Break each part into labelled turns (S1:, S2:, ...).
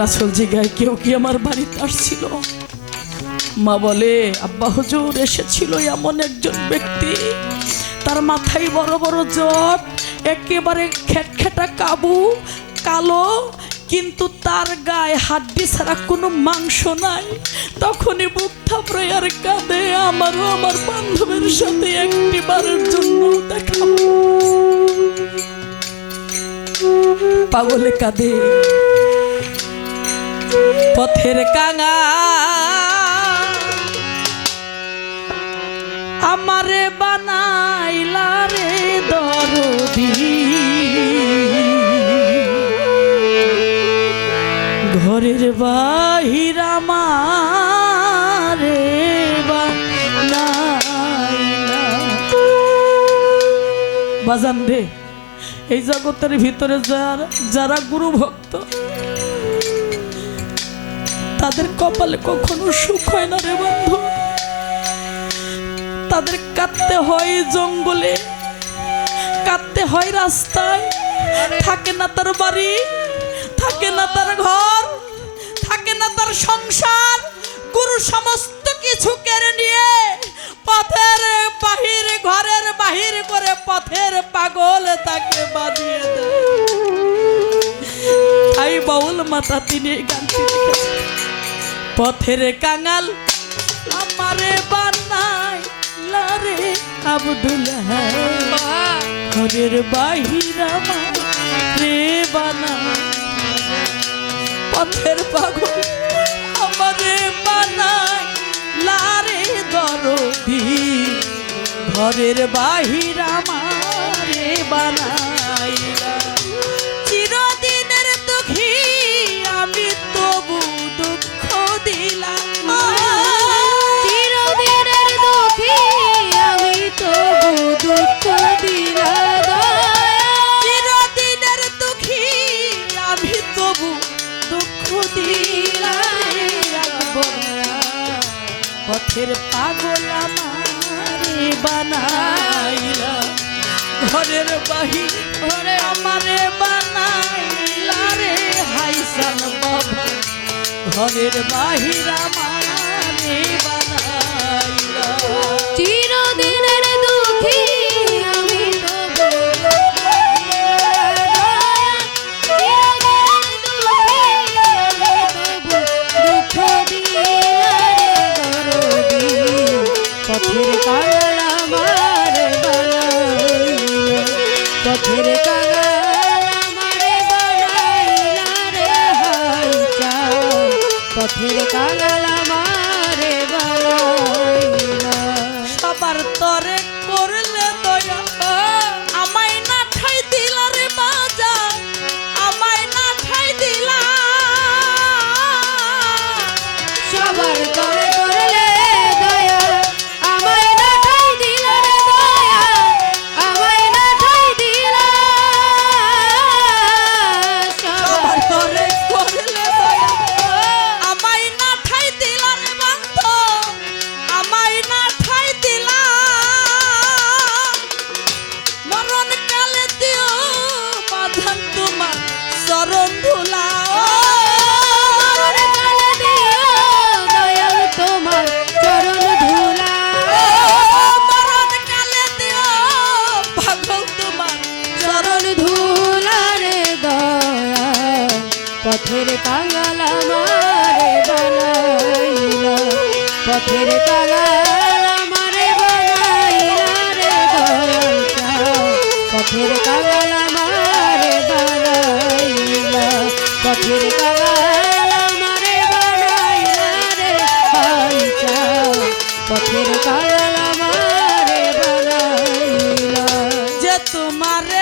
S1: রাসুল জিগায় কেউ কি আমার বাড়িতে আসছিল? মা বলে, আব্বা হুজুর এসেছিল এমন একজন ব্যক্তি। তার মাথায় বড় বড় জট একেবারে খেটখেটা কাবু, কালো, কিন্তু তার গায়ে হাড্ডি ছাড়া কোনো মাংস নাই। তখনই বুক থাপড়ে আর কাঁদে, আমারও আমার বান্ধবের সাথে একটি বারের জন্য দেখাবো পাগলে কাঁদে। পথের কাঙা। আমারে বানাইলা রে দরদি। ঘরের বাহির আমারে বাজান রে, এই জগতের ভিতরে যারা যারা গুরু ভক্ত তাদের কপালে কখনো সুখ হয় না রে বন্ধু। তাদের কাঁদতে হয় জঙ্গলে, কাঁদতে হয় রাস্তায়। থাকে না তার বাড়ি, থাকে না তার ঘর, থাকে না তার সংসার। গুরু সমস্ত কিছু কেড়ে নিয়ে পথের বাহির, ঘরের বাহির করে পথের পাগল তাকে বাঁধিয়ে দেয়। তাই বাউল মাতা তিনি লিখেছেন পথের কাঙাল আমারে বানাই লারে আব্দুল ঘরের বাহির রে বানা পথের পাগল আমারে বানাই লারে দরদি। ঘরের বাহির আমারে বানাইলা বানাইলা। ঘরের বাহি ঘরে রে। ঘরের বাহির
S2: পথের কাঙাল পথের কাঙাল আমারে বানাইলা রে পথের কাঙাল আমারে বানাইলা, পথের কাঙাল আমারে বানাইলা রে পথের কাঙাল আমারে বানাইলা।
S1: যে তোমারে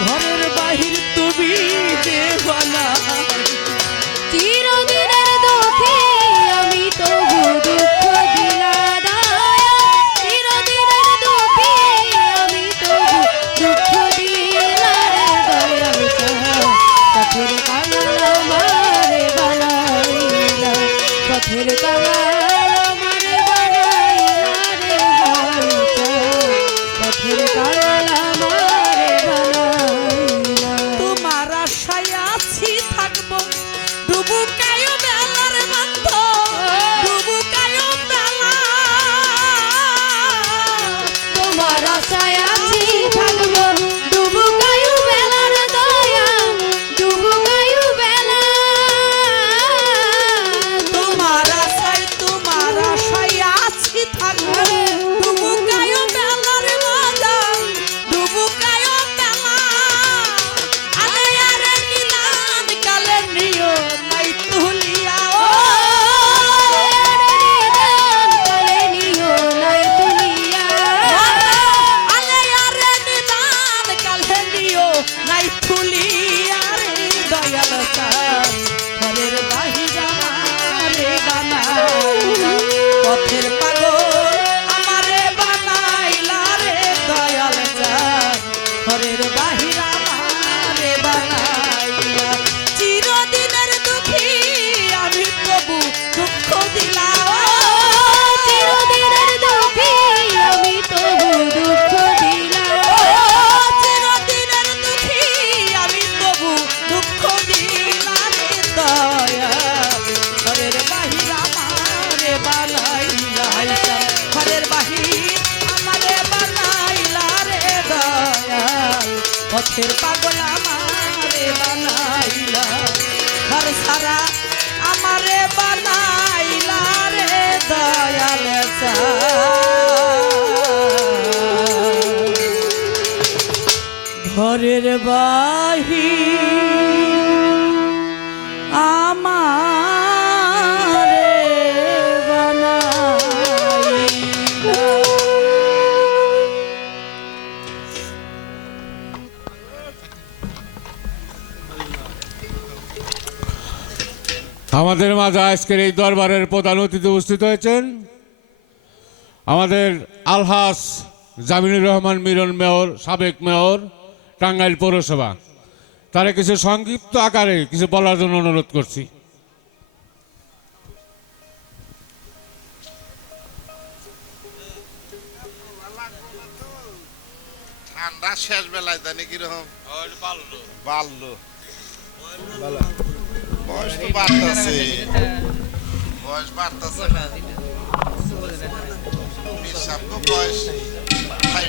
S1: ঘরের বাহির তুমি দেবানা চিরদিন দুঃখের পাগল আমারে বানাইলা। আর সারা আমারে বানাইলা রে দয়াল ঘরের বাহির
S3: আমাদের মাঝে আজকের এই দরবারের প্রধান অতিথি উপস্থিত হয়েছেন আমাদের আলহাস জামিনুর রহমান মিলন মেয়র সাবেক মেয়র টাঙ্গাইল পৌরসভা। তারা কিছু সংক্ষিপ্ত আকারে কিছু বলার জন্য অনুরোধ করছি।
S4: ঠান্ডা শেষ বেলায় জানি কীরকম। বাল্য বাল্য Voice Bartasi. Voice Bartasi. Bishop Voice. Hi,